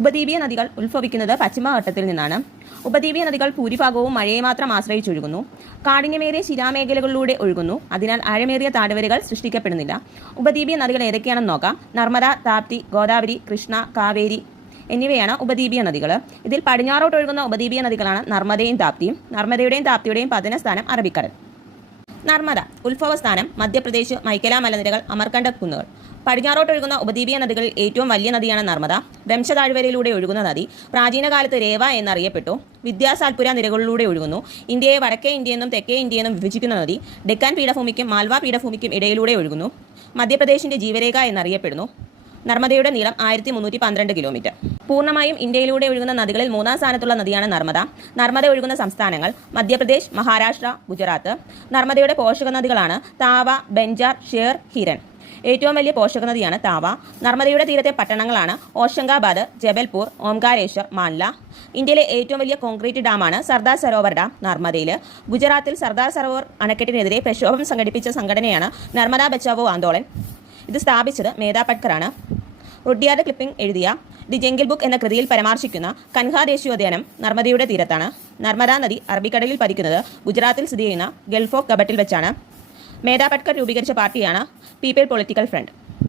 ഉപദ്വീപീയ നദികൾ ഉത്ഭവിക്കുന്നത് പശ്ചിമഘട്ടത്തിൽ നിന്നാണ്. ഉപദ്വീപീയ നദികൾ ഭൂരിഭാഗവും മഴയെ മാത്രം ആശ്രയിച്ചൊഴുകുന്നു. കാഠിന്യമേറിയ ശിലാമേഖലകളിലൂടെ ഒഴുകുന്നു. അതിനാൽ ആഴമേറിയ താഴ്വരകൾ സൃഷ്ടിക്കപ്പെടുന്നില്ല. ഉപദ്വീപീയ നദികൾ ഏതൊക്കെയാണെന്ന് നോക്കാം. നർമ്മദ, താപ്തി, ഗോദാവരി, കൃഷ്ണ, കാവേരി എന്നിവയാണ് ഉപദ്വീപീയ നദികൾ. ഇതിൽ പടിഞ്ഞാറോട്ട് ഒഴുകുന്ന ഉപദ്വീപീയ നദികളാണ് നർമ്മദയും താപ്തിയും. നർമ്മദയുടെയും താപ്തിയുടെയും പതനസ്ഥാനം അറബിക്കടൽ. നർമ്മദ ഉത്ഭവസ്ഥാനം മധ്യപ്രദേശ്, മൈക്കല മലനിരകൾ, അമർകണ്ടക് കുന്നുകൾ. പടിഞ്ഞാറോട്ട് ഒഴുകുന്ന ഉപദ്വീപീയ നദികളിൽ ഏറ്റവും വലിയ നദിയാണ് നർമ്മദ. ബ്രഹ്മ താഴ്വരയിലൂടെ ഒഴുകുന്ന നദി പ്രാചീന കാലത്ത് രേവ എന്നറിയപ്പെട്ടു. വിദ്യാസാൽപുര നിരകളിലൂടെ ഒഴുകുന്നു. ഇന്ത്യയെ വടക്കേ ഇന്ത്യയെന്നും തെക്കേ ഇന്ത്യയെന്നും വിഭജിക്കുന്ന നദി ഡെക്കാൻ പീഠഭൂമിക്കും മാൽവ പീഠഭൂമിക്കും ഇടയിലൂടെ ഒഴുകുന്നു. മധ്യപ്രദേശിന്റെ ജീവരേഖ എന്നറിയപ്പെടുന്നു. നർമ്മദയുടെ നീളം 1312 കിലോമീറ്റർ. പൂർണ്ണമായും ഇന്ത്യയിലൂടെ ഒഴുകുന്ന നദികളിൽ 3-ാം സ്ഥാനത്തുള്ള നദിയാണ് നർമ്മദ. നർമ്മദ ഒഴുകുന്ന സംസ്ഥാനങ്ങൾ മധ്യപ്രദേശ്, മഹാരാഷ്ട്ര, ഗുജറാത്ത്. നർമ്മദയുടെ പോഷക നദികളാണ് താവ, ബെഞ്ചാർ, ഷേർ, ഹിരൺ. ഏറ്റവും വലിയ പോഷക നദിയാണ് താവ. നർമ്മദയുടെ തീരത്തെ പട്ടണങ്ങളാണ് ഓഷങ്കാബാദ്, ജബൽപൂർ, ഓംകാരേശ്വർ, മാൻല. ഇന്ത്യയിലെ ഏറ്റവും വലിയ കോൺക്രീറ്റ് ഡാമാണ് സർദാർ സരോവർ ഡാം നർമ്മദയിൽ. ഗുജറാത്തിൽ സർദാർ സരോവർ അണക്കെട്ടിനെതിരെ പ്രക്ഷോഭം സംഘടിപ്പിച്ച സംഘടനയാണ് നർമ്മദ ബച്ചാവോ ആന്തോളൻ. ഇത് സ്ഥാപിച്ചത് മേധാ പട്കറാണ്. റുഡ്യാർഡ് ക്ലിപ്പിംഗ് എഴുതിയ ദി ജംഗിൾ ബുക്ക് എന്ന കൃതിയിൽ പരാമർശിക്കുന്ന കൻഹ ദേശീയോദ്യാനം നർമ്മദയുടെ തീരത്താണ്. നർമ്മദാ നദി അറബിക്കടലിൽ പതിക്കുന്നത് ഗുജറാത്തിൽ സ്ഥിതി ചെയ്യുന്ന ഗൾഫ് ഓഫ് കബട്ടിൽ വെച്ചാണ്. മേധാ പട്കർ രൂപീകരിച്ച പാർട്ടിയാണ് പീപ്പിൾ പൊളിറ്റിക്കൽ ഫ്രണ്ട്.